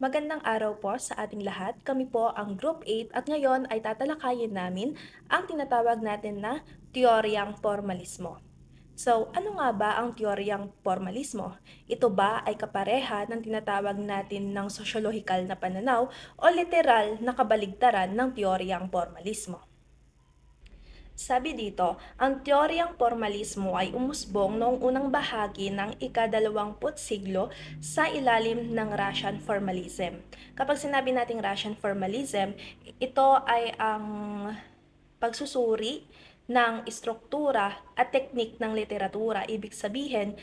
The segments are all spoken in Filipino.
Magandang araw po sa ating lahat. Kami po ang Group 8 at ngayon ay tatalakayin namin ang tinatawag natin na teoryang formalismo. So, ano nga ba ang teoryang formalismo? Ito ba ay kapareha ng tinatawag natin ng sosyolohikal na pananaw o literal na kabaligtaran ng teoryang formalismo? Sabi dito, ang teoryang formalismo ay umusbong noong unang bahagi ng ika-20 siglo sa ilalim ng Russian formalism. Kapag sinabi nating Russian formalism, ito ay ang pagsusuri ng istruktura at teknik ng literatura. Ibig sabihin,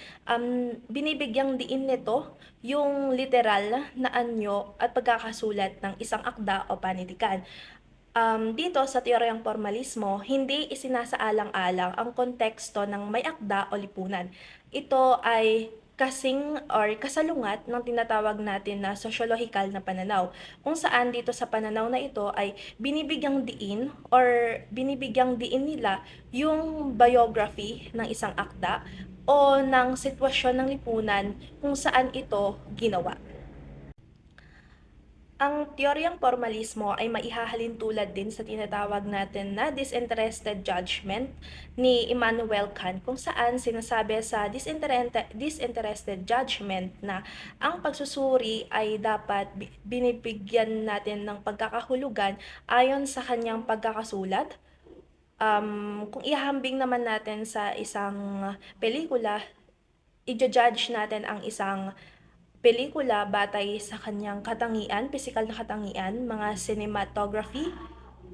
binibigyang diin nito yung literal na anyo at pagkakasulat ng isang akda o panitikan. Dito sa teoryang formalismo, hindi isinasaalang-alang ang konteksto ng may akda o lipunan. Ito ay kasing or kasalungat ng tinatawag natin na sociological na pananaw, kung saan dito sa pananaw na ito ay binibigyang diin nila yung biography ng isang akda o ng sitwasyon ng lipunan kung saan ito ginawa. Ang teoryang formalismo ay maihahalin tulad din sa tinatawag natin na disinterested judgment ni Immanuel Kant, kung saan sinasabi sa disinterested judgment na ang pagsusuri ay dapat binibigyan natin ng pagkakahulugan ayon sa kanyang pagkakasulat. Kung ihahambing naman natin sa isang pelikula, i-judge natin ang isang pelikula batay sa kanyang katangian, pisikal na katangian, mga cinematography,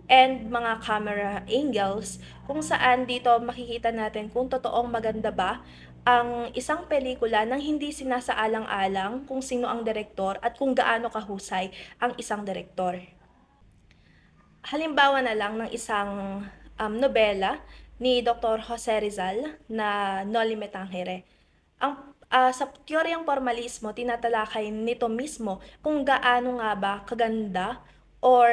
and mga camera angles, kung saan dito makikita natin kung totoong maganda ba ang isang pelikula nang hindi sinasaalang-alang kung sino ang direktor at kung gaano kahusay ang isang direktor. Halimbawa na lang ng isang nobela ni Dr. Jose Rizal na Noli Me Tangere. Sa teoryang formalismo, tinatalakay nito mismo kung gaano nga ba kaganda or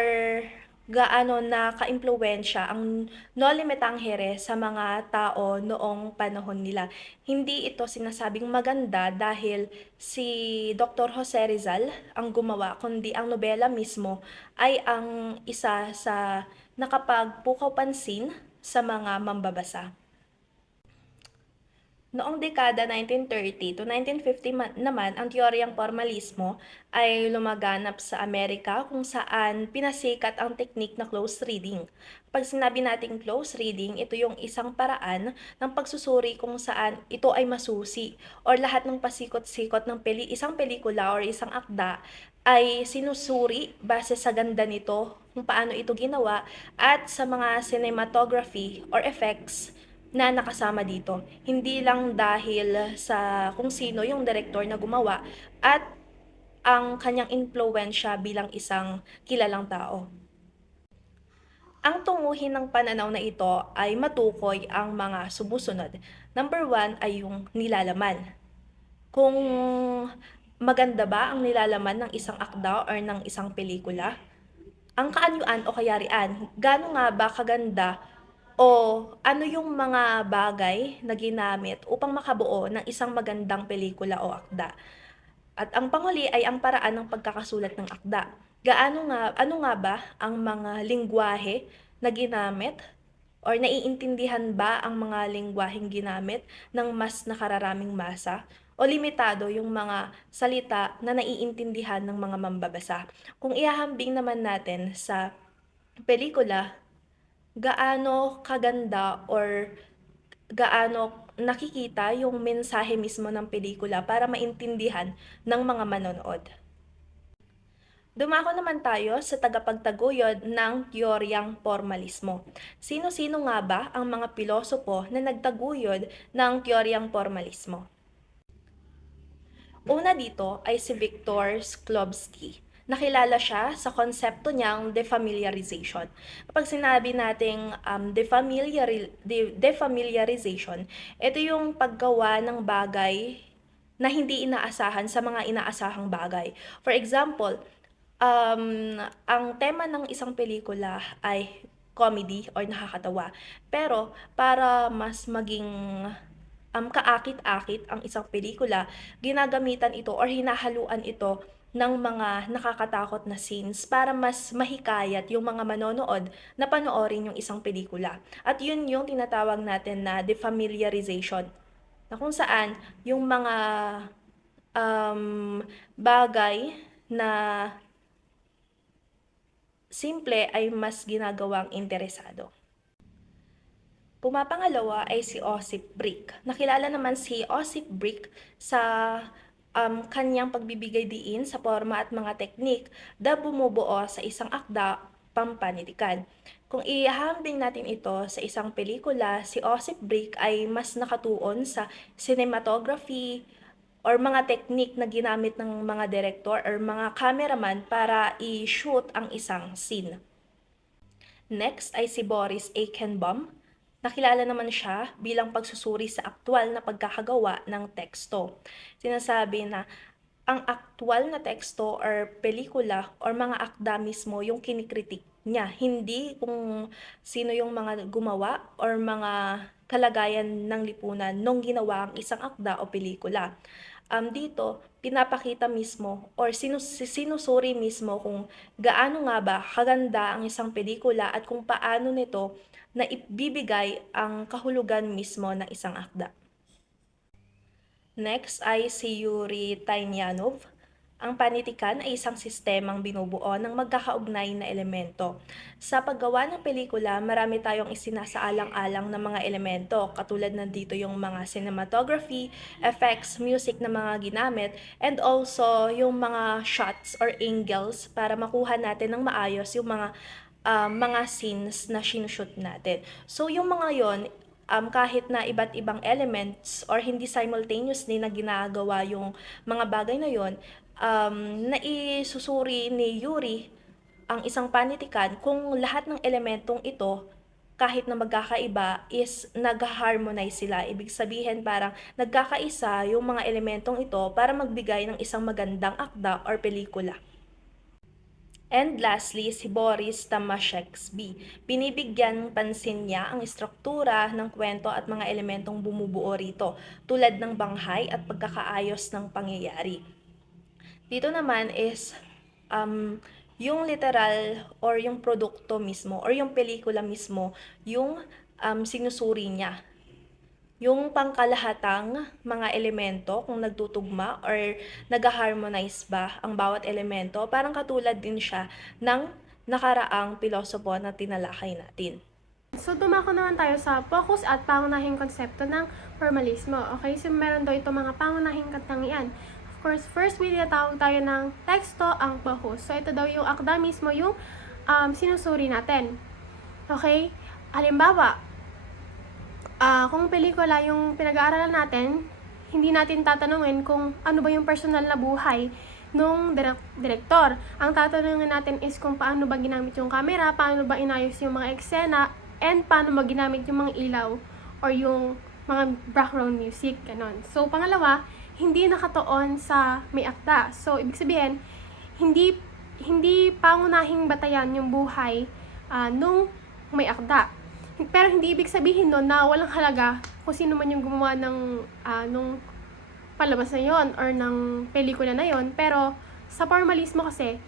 gaano nakaimpluwensya ang Noli Me Tangere sa mga tao noong panahon nila. Hindi ito sinasabing maganda dahil si Dr. Jose Rizal ang gumawa, kundi ang nobela mismo ay ang isa sa nakapagpukaw pansin sa mga mambabasa. Noong dekada 1930 to 1950 naman, ang teoryang formalismo ay lumaganap sa Amerika kung saan pinasikat ang teknik na close reading. Pag sinabi nating close reading, ito yung isang paraan ng pagsusuri kung saan ito ay masusi or lahat ng pasikot-sikot ng isang pelikula or isang akda ay sinusuri base sa ganda nito, kung paano ito ginawa, at sa mga cinematography or effects na nakasama dito. Hindi lang dahil sa kung sino yung direktor na gumawa at ang kanyang impluwensya bilang isang kilalang tao. Ang tunguhin ng pananaw na ito ay matukoy ang mga sumusunod. Number 1 ay yung nilalaman. Kung maganda ba ang nilalaman ng isang akda or ng isang pelikula? Ang kaanyuan o kayarian, gaano nga ba kaganda o ano yung mga bagay na ginamit upang makabuo ng isang magandang pelikula o akda. At ang panghuli ay ang paraan ng pagkakasulat ng akda. Ano nga ba ang mga lengguwahe na ginamit or naiintindihan ba ang mga lengguwaheng ginamit ng mas nakararaming masa o limitado yung mga salita na naiintindihan ng mga mambabasa. Kung ihahambing naman natin sa pelikula, gaano kaganda or gaano nakikita yung mensahe mismo ng pelikula para maintindihan ng mga manonood. Dumako naman tayo sa tagapagtaguyod ng teoryang formalismo. Sino-sino nga ba ang mga pilosopo na nagtaguyod ng teoryang formalismo? Una dito ay si Viktor Shklovsky. Nakilala siya sa konsepto niyang defamiliarization. Kapag sinabi nating defamiliarization, ito yung paggawa ng bagay na hindi inaasahan sa mga inaasahang bagay. For example, ang tema ng isang pelikula ay comedy or nakakatawa. Pero para mas maging kaakit-akit ang isang pelikula, ginagamitan ito or hinahaluan ito ng mga nakakatakot na scenes para mas mahikayat yung mga manonood na panoorin yung isang pelikula. At yun yung tinatawag natin na defamiliarization, na kung saan yung mga bagay na simple ay mas ginagawang interesado. Pumapangalawa ay si Osip Brick. Nakilala naman si Osip Brick sa kanyang pagbibigay diin sa forma at mga teknik na bumubuo sa isang akda pampanitikan. Kung ihahambing natin ito sa isang pelikula, si Osip Brick ay mas nakatuon sa cinematography or mga teknik na ginamit ng mga director or mga cameraman para i-shoot ang isang scene. Next ay si Boris Eichenbaum. Nakilala naman siya bilang pagsusuri sa aktwal na pagkakagawa ng teksto. Sinasabi na ang aktwal na teksto or pelikula or mga akda mismo yung kinikritik niya, hindi kung sino yung mga gumawa or mga kalagayan ng lipunan nung ginawa ang isang akda o pelikula. Dito, pinapakita mismo or sinusuri mismo kung gaano nga ba kaganda ang isang pelikula at kung paano nito na ibibigay ang kahulugan mismo ng isang akda. Next ay si Yuri Tainyanov. Ang panitikan ay isang sistemang binubuo ng magkakaugnay na elemento. Sa paggawa ng pelikula, marami tayong isinasaalang-alang na mga elemento, katulad nandito yung mga cinematography, effects, music na mga ginamit, and also yung mga shots or angles para makuha natin ng maayos yung mga scenes na sinushoot natin. So yung mga yon, kahit na iba't ibang elements or hindi simultaneously na ginagawa yung mga bagay na yon, naisusuri ni Yuri ang isang panitikan kung lahat ng elementong ito, kahit na magkakaiba, is nag-harmonize sila. Ibig sabihin parang nagkakaisa yung mga elementong ito para magbigay ng isang magandang akda or pelikula. And lastly, si Boris Tomaszewski. Binibigyan pansin niya ang istruktura ng kwento at mga elementong bumubuo rito, tulad ng banghay at pagkakaayos ng pangyayari. Dito naman is yung literal or yung produkto mismo or yung pelikula mismo yung sinusuri niya. Yung pangkalahatang mga elemento kung nagtutugma or nag-harmonize ba ang bawat elemento, parang katulad din siya ng nakaraang pilosopo na tinalakay natin. So, dumako naman tayo sa focus at pangunahing konsepto ng formalismo. Okay, so meron daw ito mga pangunahing katangian. Of course, first, tinatawag tayo ng teksto ang focus. So, ito daw yung akda mismo yung sinusuri natin. Okay, halimbawa, kung pelikula yung pinag-aaralan natin, hindi natin tatanungin kung ano ba yung personal na buhay nung direktor. Ang tatanungin natin is kung paano ba ginamit yung camera, paano ba inayos yung mga eksena, and paano ba ginamit yung mga ilaw or yung mga background music, ganon. So, pangalawa, hindi nakatuon sa may akda. So, ibig sabihin, hindi pangunahing batayan yung buhay nung may akda. Pero hindi ibig sabihin nun na walang halaga kung sino man yung gumawa ng nung palabas na yon or ng pelikula na yon. Pero sa formalismo kasi,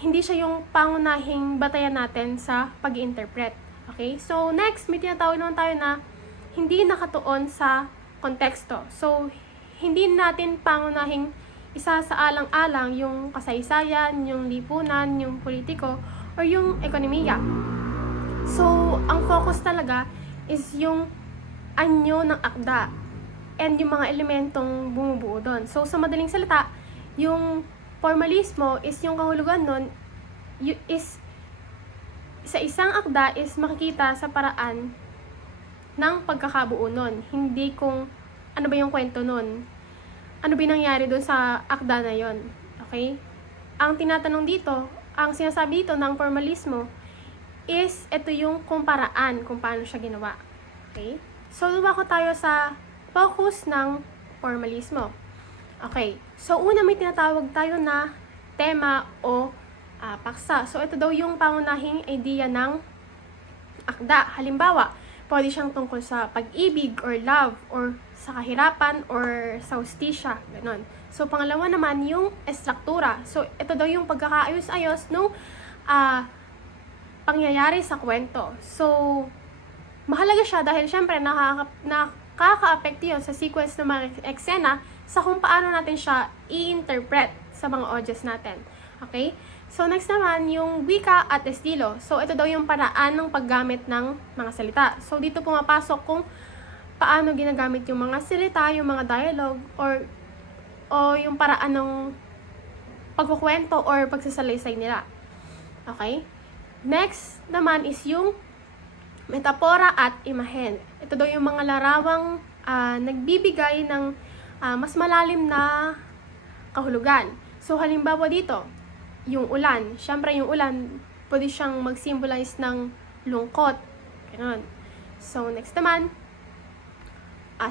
hindi siya yung pangunahing batayan natin sa pag-i-interpret. Okay? So next, may tinatawag naman tayo na hindi nakatuon sa konteksto. So hindi natin pangunahing isa sa alang-alang yung kasaysayan, yung lipunan, yung politiko, or yung ekonomiya. So, ang focus talaga is yung anyo ng akda and yung mga elementong bumubuo doon. So, sa madaling salita, yung formalismo is yung kahulugan nun is sa isang akda is makikita sa paraan ng pagkakabuo nun. Hindi kung ano ba yung kwento nun. Ano ba nangyari doon sa akda na yon. Okay? Ang tinatanong dito, ang sinasabi dito ng formalismo is ito yung kumparaan kung paano siya ginawa. Okay? So, lumako tayo sa focus ng formalismo. Okay. So, una may tinatawag tayo na tema o paksa. So, ito daw yung pangunahing idea ng akda. Halimbawa, pwede siyang tungkol sa pag-ibig or love or sa kahirapan or sa hustisya. Ganon. So, pangalawa naman yung estruktura. So, ito daw yung pagkakaayos-ayos ng pangyayari sa kwento. So, mahalaga siya dahil syempre nakaka-apekto yun sa sequence ng mga eksena sa kung paano natin siya i-interpret sa mga audience natin. Okay? So, next naman, yung wika at estilo. So, ito daw yung paraan ng paggamit ng mga salita. So, dito pumapasok kung paano ginagamit yung mga salita, yung mga dialogue, o yung paraan ng pagkukwento or pagsasalaysay nila. Okay? Next naman is yung metapora at imahen. Ito daw yung mga larawang nagbibigay ng mas malalim na kahulugan. So, halimbawa dito, yung ulan. Siyempre, yung ulan, pwede siyang mag-symbolize ng lungkot. Ganun. So, next naman,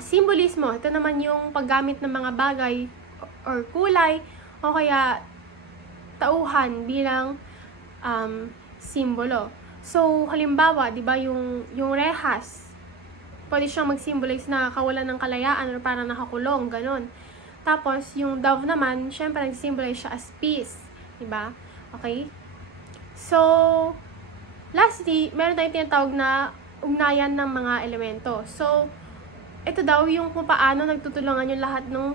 simbolismo. Ito naman yung paggamit ng mga bagay or kulay o kaya tauhan bilang simbolo. So, halimbawa, di ba, yung rehas, pwede siyang mag-symbolize na kawalan ng kalayaan or parang nakakulong, ganun. Tapos, yung dove naman, syempre, nag-symbolize siya as peace. Diba? Okay? So, lastly, meron tayong tinatawag na ugnayan ng mga elemento. So, ito daw yung kung paano nagtutulungan yung lahat ng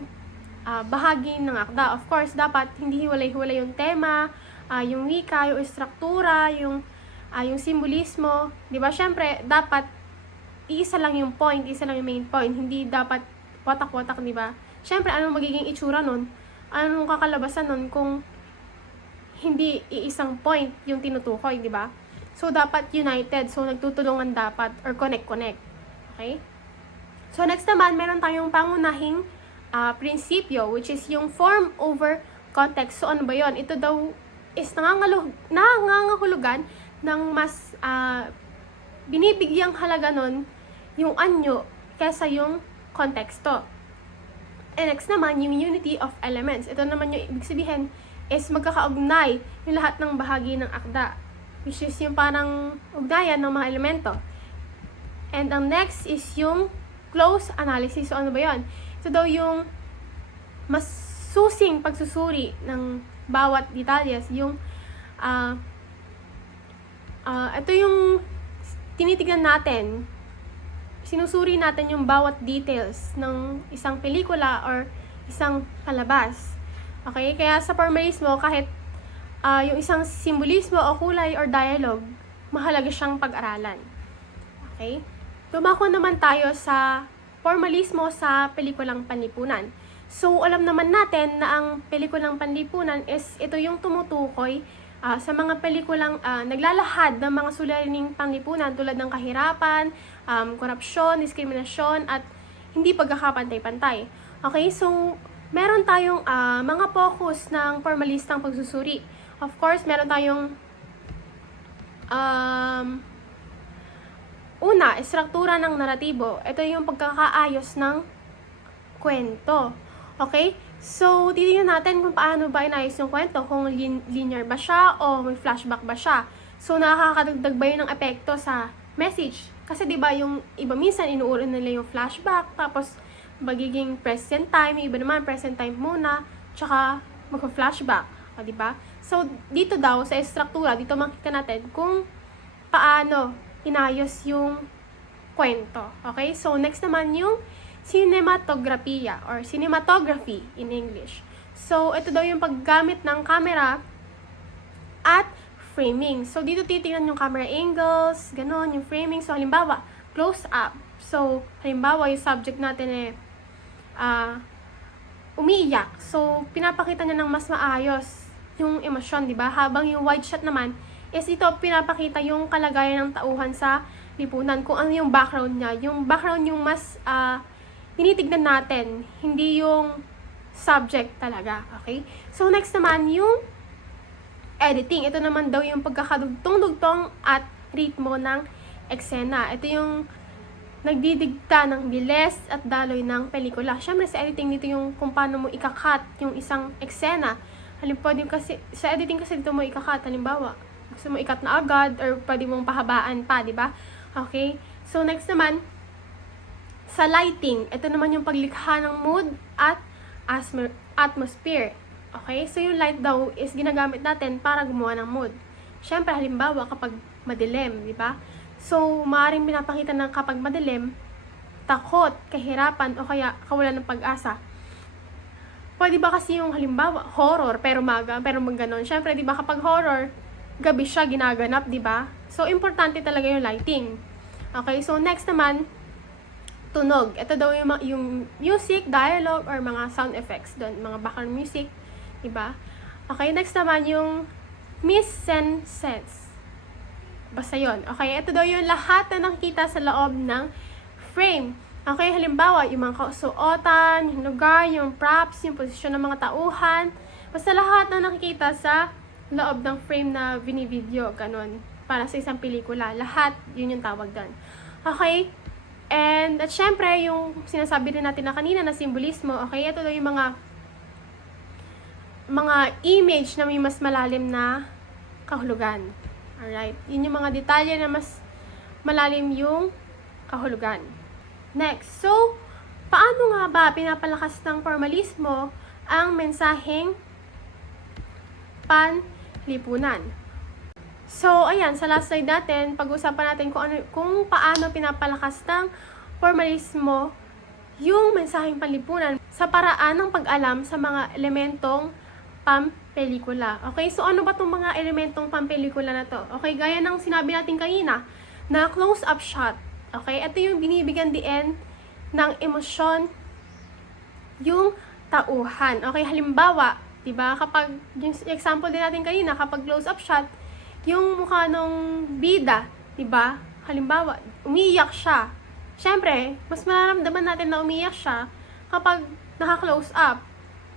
bahagi ng akda. Of course, dapat hindi hiwalay-hiwalay yung tema, yung wika, yung estruktura, yung simbolismo. Diba? Syempre, dapat iisa lang yung point, isa lang yung main point. Hindi dapat watak-watak, diba? Syempre, anong magiging itsura nun? Anong kakalabasan nun kung hindi iisang point yung tinutukoy, di ba? So, dapat united. So, nagtutulungan dapat or connect-connect. Okay? So, next naman, meron tayong pangunahing prinsipyo, which is yung form over context. So, ano ba yun? Ito daw is nangangahulugan ng mas binibigyang halaga nun yung anyo kesa yung konteksto. And next naman, yung unity of elements. Ito naman yung ibig sabihin is magkakaugnay yung lahat ng bahagi ng akda, which is yung parang ugnayan ng mga elemento. And ang next is yung close analysis. So, ano ba yun? Ito daw yung mas susing pagsusuri ng bawat detalyes. Yung, ito yung tinitignan natin, sinusuri natin yung bawat details ng isang pelikula or isang palabas. Okay? Kaya sa formalismo, kahit yung isang simbolismo o kulay or dialogue, mahalaga siyang pag-aralan. Okay? Dumako naman tayo sa formalismo sa pelikulang panlipunan. So, alam naman natin na ang pelikulang panlipunan is ito yung tumutukoy sa mga pelikulang naglalahad ng mga suliraning panlipunan tulad ng kahirapan, korupsyon, diskriminasyon, at hindi pagkakapantay-pantay. Okay? So, meron tayong mga focus ng formalistang pagsusuri. Of course, meron tayong una, estruktura ng naratibo. Ito yung pagkakaayos ng kwento. Okay? So, titingnan natin kung paano ba inayos yung kwento. Kung linear ba siya o may flashback ba siya. So, nakakadagdag ba yun ng epekto sa message? Kasi diba yung iba minsan inuulit nila yung flashback, tapos magiging present time, yung iba naman present time muna, tsaka mag-flashback. O, diba? So, dito daw, sa estruktura, dito makikita natin kung paano inayos yung kwento. Okay? So, next naman yung cinematographia or cinematography in English. So, ito daw yung paggamit ng camera at framing. So, dito titingnan yung camera angles, ganun, yung framing. So, halimbawa, close up. So, halimbawa, yung subject natin umiiyak. So, pinapakita niya ng mas maayos yung emosyon, di ba? Habang yung wide shot naman, is ito pinapakita yung kalagayan ng tauhan sa lipunan. Kung ano yung background niya. Yung background yung mas tinitignan natin, hindi yung subject talaga. Okay? So, next naman, yung editing. Ito naman daw yung pagkakadugtong-dugtong at ritmo ng eksena. Ito yung nagdidikta ng bilis at daloy ng pelikula. Siyempre, sa editing dito yung kung paano mo ikakat yung isang eksena. Halimbawa, sa editing kasi dito mo ikakat. Halimbawa, gusto mo ikat na agad or pwede mong pahabaan pa, di ba? Okay? So, next naman, sa lighting, ito naman yung paglikha ng mood at atmosphere. Okay? So, yung light daw is ginagamit natin para gumawa ng mood. Siyempre, halimbawa, kapag madilim, di ba? So, maaaring pinapakita na kapag madilim, takot, kahirapan, o kaya kawalan ng pag-asa. Pwede ba kasi yung halimbawa, horror, pero maganon. Siyempre, di ba, kapag horror, gabi siya ginaganap, di ba? So, importante talaga yung lighting. Okay, so next naman, tunog. Ito daw yung music, dialogue, or mga sound effects doon, mga background music, di ba? Okay, next naman yung mise-en-scène. Basta yun. Okay, ito daw yung lahat na nakikita sa loob ng frame. Okay, halimbawa, yung mga kasuotan, yung lugar, yung props, yung posisyon ng mga tauhan, basta lahat na nakikita sa loob ng frame na binivideo, ganun, para sa isang pelikula. Lahat, yun yung tawag doon. Okay? And, at syempre, yung sinasabi rin natin na kanina na simbolismo, okay, ito daw yung mga image na may mas malalim na kahulugan. Alright? Yun yung mga detalye na mas malalim yung kahulugan. Next, so, paano nga ba pinapalakas ng formalismo ang mensaheng panlipunan? So, ayan, sa last slide natin, pag-usapan natin kung paano pinapalakas ng formalismo yung mensaheng panlipunan sa paraan ng pag-alam sa mga elementong pampelikula. Okay, so ano ba itong mga elementong pampelikula na to? Okay, gaya ng sinabi natin kanina, na close-up shot. Okay, ito yung binibigyan din ng emosyon yung tauhan. Okay, halimbawa, diba, kapag, yung example din natin kanina, kapag close-up shot, yung mukha nung bida, diba, halimbawa, umiiyak siya. Siyempre, mas mararamdaman natin na umiiyak siya kapag naka-close up.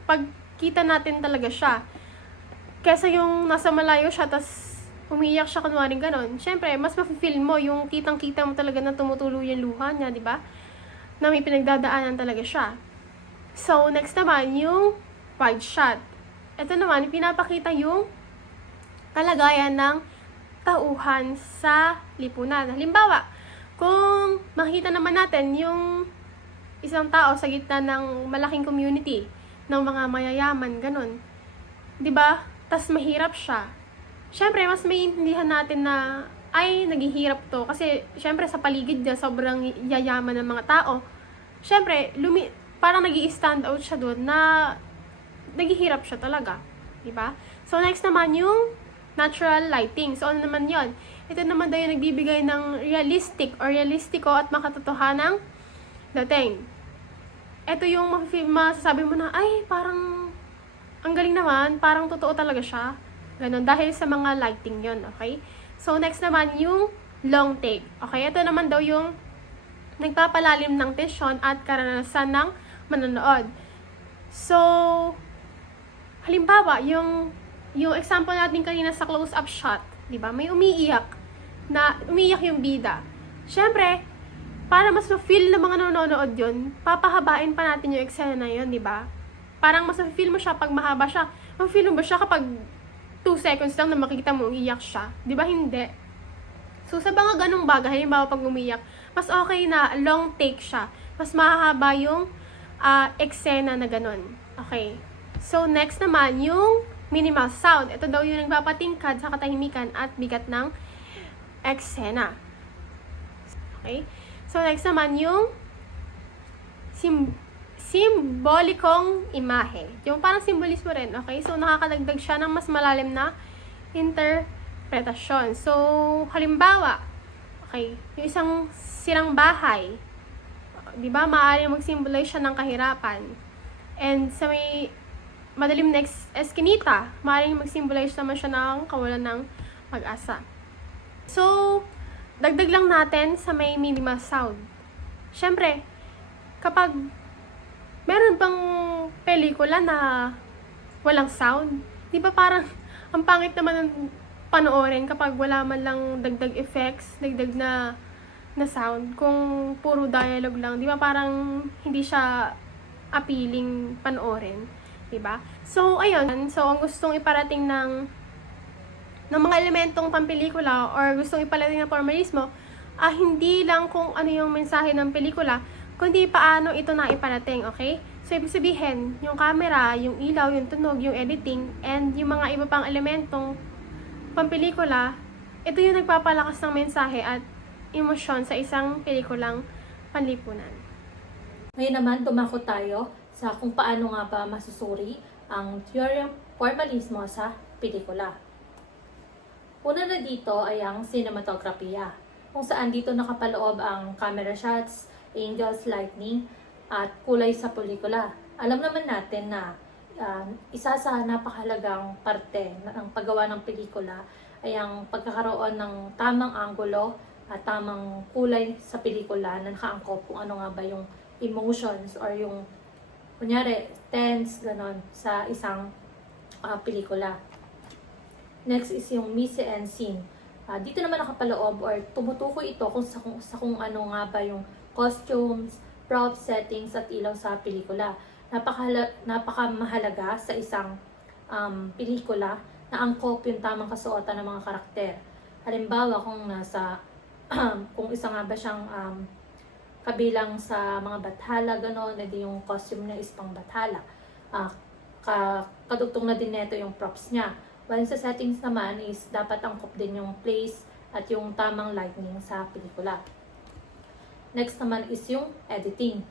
Pag kita natin talaga siya. Kesa yung nasa malayo siya, tas umiiyak siya, kunwari ganon. Siyempre, mas mafe-feel mo yung kitang-kita mo talaga na tumutulo yung luha niya, di ba? Na may pinagdadaanan talaga siya. So, next naman, yung wide shot. Ito naman, pinapakita yung kalagayan ng tauhan sa lipunan. Halimbawa, kung makita naman natin yung isang tao sa gitna ng malaking community, ng mga mayayaman, ganon. Di ba? Tas mahirap siya. Siyempre, mas maiintindihan natin na, ay, naghihirap to. Kasi, siyempre, sa paligid niya, sobrang yayaman ng mga tao. Siyempre, parang nag-i-stand out siya doon na naghihirap siya talaga. Diba? So, next naman yung natural lighting. So, ano naman yon? Ito naman daw yung nagbibigay ng realistic or realistiko at makatotohanang dating. Ito yung masasabi mo na, ay, parang, ang galing naman, parang totoo talaga siya. Ganon, dahil sa mga lighting yon, okay? So, next naman, yung long take. Okay, ito naman daw yung nagpapalalim ng tensyon at karanasan ng manonood. So, halimbawa, yung example natin kanina sa close-up shot, di ba? May umiiyak yung bida. Siyempre, para mas ma-feel ng mga nanonood yun, papahabain pa natin yung eksena na yun, di ba? Parang mas ma-feel mo siya pag mahaba siya. Ma-feel mo ba siya kapag 2 seconds lang na makikita mo umiiyak siya? Di ba hindi? So, sa mga ganung bagay, halimbawa pag umiiyak, mas okay na long take siya. Mas mahaba yung eksena na ganun. Okay. So, next naman, yung minimal sound. Ito daw yung nagpapatingkad sa katahimikan at bigat ng eksena. Okay. So, next naman, yung simbolikong imahe. Yung parang simbolismo rin, okay? So, nakakadagdag siya ng mas malalim na interpretasyon. So, halimbawa, okay, yung isang sirang bahay, di ba, maaaring mag-symbolize siya ng kahirapan. And sa may madilim na eskinita, maaaring mag-symbolize naman siya ng kawalan ng pag-asa. So, dagdag lang natin sa may minimal sound. Siyempre, kapag meron bang pelikula na walang sound, di ba parang ang pangit naman ng panoorin kapag wala man lang dagdag effects, dagdag na sound, kung puro dialogue lang, di ba parang hindi siya appealing panoorin, di ba? So, ayun. So, ang gustong iparating ng mga elementong pampelikula or gustong iparating ng formalismo, hindi lang kung ano yung mensahe ng pelikula, kundi paano ito na iparating, okay? So, So, ibig sabihin, yung camera, yung ilaw, yung tunog, yung editing, and yung mga iba pang elementong pampelikula, ito yung nagpapalakas ng mensahe at emosyon sa isang pelikulang panlipunan. Ngayon naman, tumako tayo sa kung paano nga ba masusuri ang teoryang formalismo sa pelikula. Una na dito ay ang cinematografiya, kung saan dito nakapaloob ang camera shots, angles, lighting, at kulay sa pelikula. Alam naman natin na isa sa napakahalagang parte ng paggawa ng pelikula ay ang pagkakaroon ng tamang anggulo at tamang kulay sa pelikula na nakaangkop kung ano nga ba yung emotions or yung kunyari tense ganon sa isang pelikula. Next is yung mise en scene. Dito naman nakapaloob or tumutukoy ito sa kung ano nga ba yung costumes, props, settings at ilaw sa pelikula. Napakamahalaga sa isang pelikula na angkop yung tamang kasuotan ng mga karakter. Halimbawa kung kung isa nga ba siyang kabilang sa mga bathala, gano'n, edi yung costume niya is pang bathala. Kadugtong na din neto yung props niya. While sa settings naman is dapat angkop din yung place at yung tamang lighting sa pelikula. Next naman is yung editing.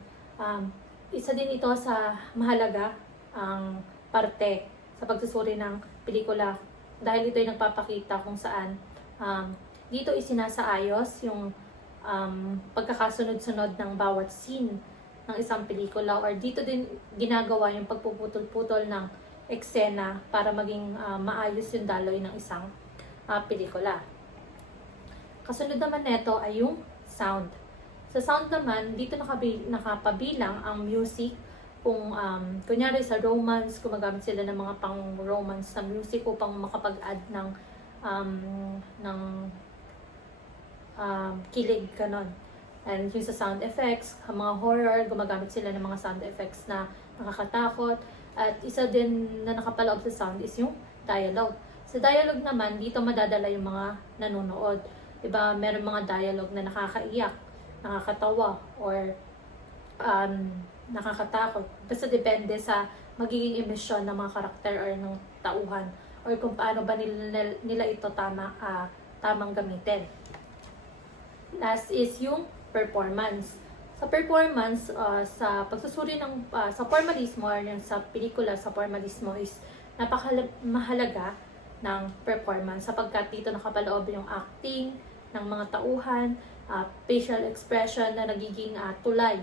Isa din ito sa mahalaga ang parte sa pagsusuri ng pelikula dahil ito ay nagpapakita kung saan dito isinasaayos yung pagkakasunod-sunod ng bawat scene ng isang pelikula or dito din ginagawa yung pagpuputol-putol ng eksena para maging maayos yung daloy ng isang pelikula. Kasunod naman nito ay yung sound. Sa sound naman, dito nakapabilang ang music kung kunyari sa romance, gumagamit sila ng mga pang-romance na music upang makapag-add ng kilig, ganon. And yung sa sound effects, ang mga horror, gumagamit sila ng mga sound effects na nakakatakot. At isa din na nakapaloob sa sound is yung dialogue. Sa dialogue naman, dito madadala yung mga nanonood. Diba, meron mga dialogue na nakakaiyak, nakakatawa, or nakakatakot. Basta depende sa magiging emosyon ng mga karakter or ng tauhan or kung paano ba nila ito tamang gamitin. Last is yung performance. Sa performance, sa pagsusuri sa formalismo or yung sa pelikula sa formalismo is napaka-mahalaga ng performance sapagkat dito nakapaloob yung acting ng mga tauhan, facial expression na nagiging tulay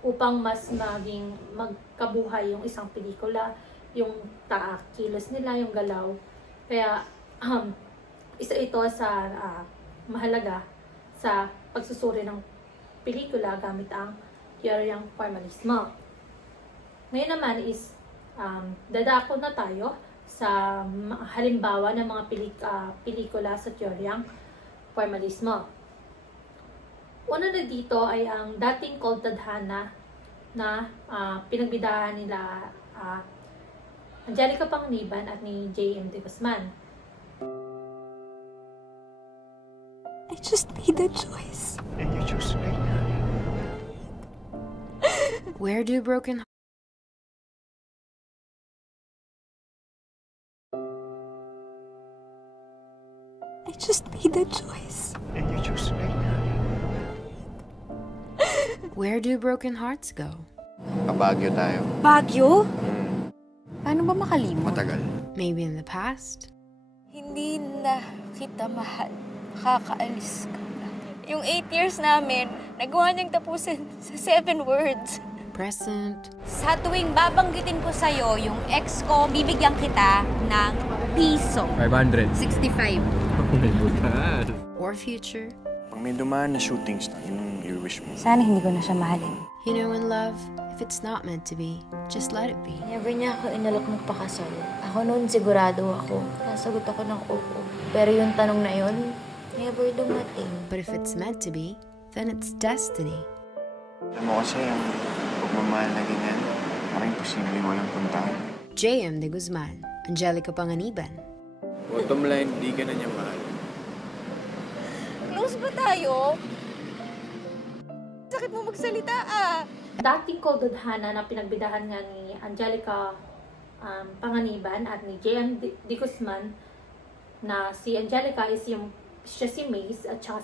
upang mas maging magkabuhay yung isang pelikula, yung kilos nila, yung galaw. Kaya isa ito sa mahalaga sa pagsusuri ng pelikula gamit ang teoryang formalismo. Ngayon naman is dadako na tayo sa halimbawa ng mga pelikula sa teoryang formalismo. Una na dito ay ang dating Cold Tadhana na pinagbidahan nila Angelica Panganiban at ni J.M. de Guzman. I just made that choice. And you chose me. Where do broken I just made that choice. And you chose me. Where do broken hearts go? Kabagyo tayo. Baguio? Paano ba makalimot? Matagal. Maybe in the past, Hindi na kita mahal. Kakaalis ka na. Yung 8 years namin, nagawa niyang tapusin sa 7 words. present, Sa tuwing babanggitin ko sa'yo yung ex ko, bibigyan kita ng piso. 500. 65. or future. Pag may dumaan na shootings na, yun yung wish mo. Sana hindi ko na siya mahalin. You know, in love, if it's not meant to be, just let it be. Never niya ako inalok magpakasal. Ako noon sigurado ako. Nasagot ako ng oo. Pero yung tanong na yun, never dumating. But if it's meant to be, then it's destiny. Alam mo kasi, ang pagmamahal na ganyan, parang imposible walang puntahan. J.M. de Guzman, Angelica Panganiban. Bottom line, di ka na niya mahal. Close ba tayo? Sakit mo magsalita ah. Dating koldodhana na pinagbidahan nga ni Angelica Panganiban at ni J.M. De Guzman, na si Angelica is siya si Mace at saka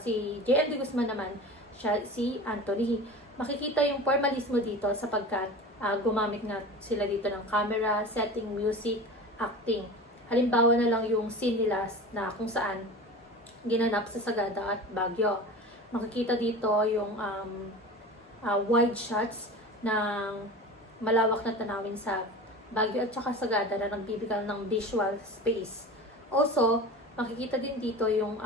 si J.M. De Guzman naman siya si Anthony. Makikita yung formalismo dito sapagkat gumamit nga sila dito ng camera, setting, music, acting. Halimbawa na lang yung scene nila na kung saan ginanap sa Sagada at Baguio. Makikita dito yung wide shots ng malawak na tanawin sa Baguio at saka Sagada na nagbibigay ng visual space. Also, makikita din dito yung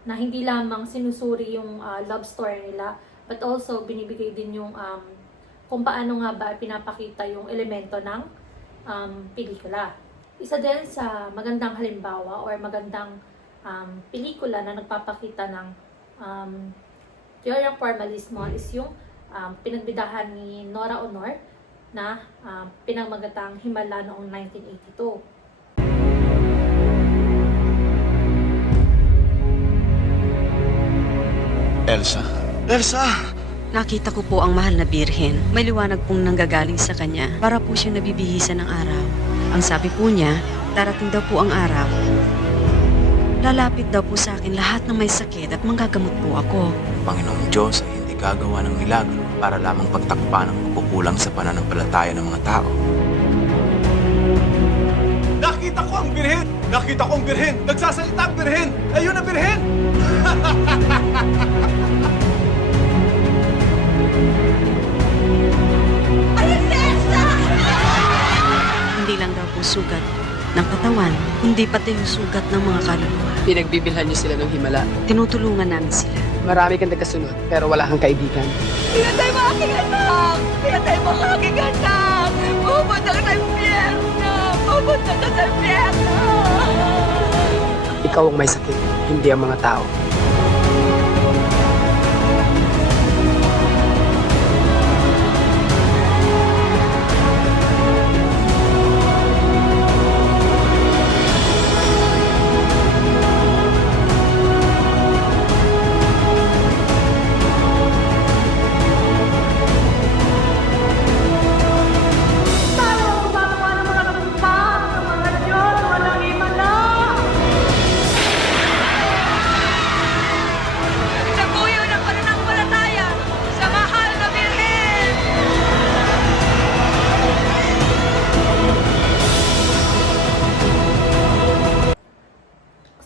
na hindi lamang sinusuri yung love story nila, but also binibigay din yung kung paano nga ba pinapakita yung elemento ng pelikula. Isa din sa magandang halimbawa or magandang pelikula na nagpapakita ng teoryang formalismo is yung pinagbidahan ni Nora Honor na pinamagatang Himala noong 1982. Elsa? Elsa! Nakita ko po ang mahal na birhen. May liwanag pong nanggagaling sa kanya para po siyang nabibihisan ng araw. Ang sabi po niya, darating daw po ang araw. Lalapit daw po sa akin lahat ng may sakit at manggagamot po ako. Panginoong Diyos ay hindi gagawa ng milagro para lamang pagtakpan ang pagkukulang sa pananampalataya ng mga tao. Nakita ko ang birhen! Nakita ko ang birhen! Nagsasalita ang birhen! Ayun ang birhen! Hindi lang daw po sugat ng katawan, kundi pati yung sugat ng mga kaluluwa. Pinagbibilhan niyo sila ng himala. Tinutulungan namin sila. Marami kang nagkasunod, pero wala kang kaibigan. Pinatay mo aking anak! Pinatay mo aking anak! Pupunta ka sa impyerno! Pupunta ka sa impyerno! Ikaw ang may sakit, hindi ang mga tao.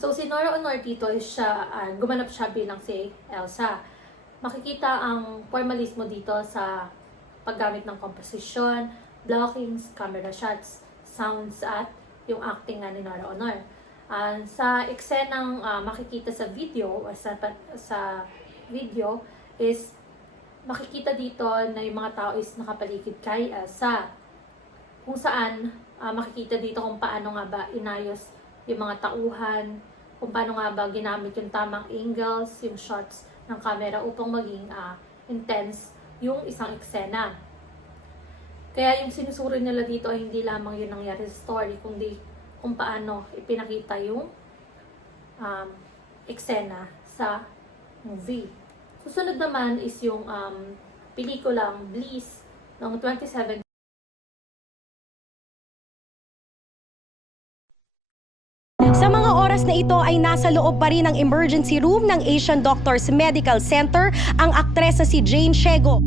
So, si Nora Honor dito is siya, gumanap siya bilang si Elsa. Makikita ang formalismo dito sa paggamit ng komposisyon, blockings, camera shots, sounds at yung acting nga ni Nora Honor. Sa eksenang makikita sa video o sa video is makikita dito na yung mga tao is nakapaligid kay Elsa. Kung saan makikita dito kung paano nga ba inayos yung mga tauhan, kung paano nga ba ginamit yung tamang angles, yung shots ng camera upang maging intense yung isang eksena. Kaya yung sinusuri nila dito ay hindi lamang yung nangyari sa story, kundi kung paano ipinakita yung eksena sa movie. Susunod naman is yung pelikulang Bliss noong 2017. Sa mga oras na ito ay nasa loob pa rin ng emergency room ng Asian Doctors Medical Center ang aktres na si Jane Shego.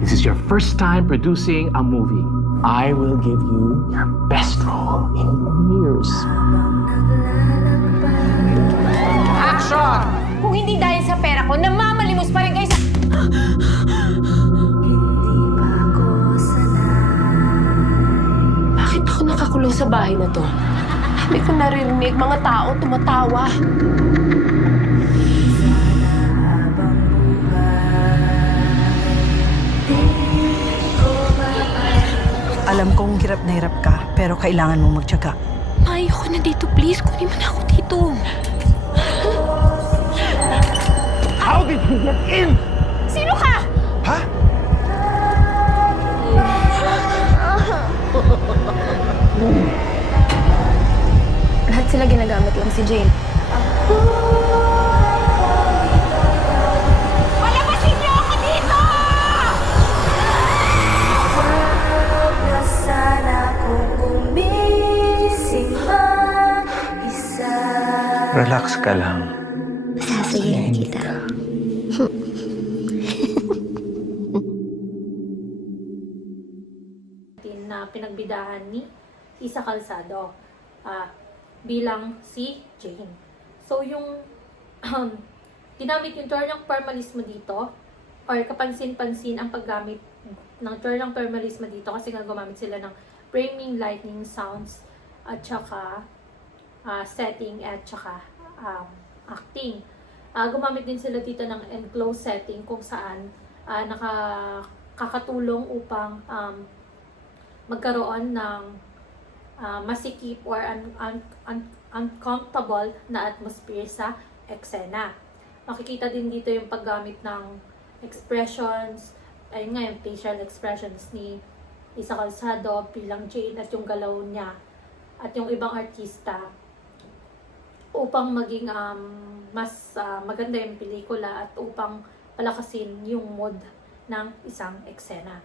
This is your first time producing a movie. I will give you your best role in years. Action! Kung hindi dahil sa pera ko, namamalimos pa rin kayo sa... Bakit ako nakakulong sa bahay na to? Hindi ko naririnig mga tao tumatawa. Alam kong hirap na hirap ka, pero kailangan mong magtiyaga. Maayo ko na dito, please. Kunin mo na ako dito. How did he get in? Sino ka? Ha? Lahat sila ginagamit lang si Jane. Relax ka lang. Sasayahin kita. Na pinagbidahan ni Isa Calzado bilang si Jane. So yung ginamit yung term ng formalismo dito, or kapansin-pansin ang paggamit ng term ng formalismo dito kasi nga gumamit sila ng framing, lightning, sounds, at saka setting, at saka acting. Gumamit din sila dito ng enclosed setting kung saan nakakatulong upang magkaroon ng masikip or uncomfortable na atmosphere sa eksena. Makikita din dito yung paggamit ng expressions, ayun nga yung facial expressions ni Isa Calzado bilang Jane at yung galaw niya at yung ibang artista upang maging mas maganda yung pelikula at upang palakasin yung mood ng isang eksena.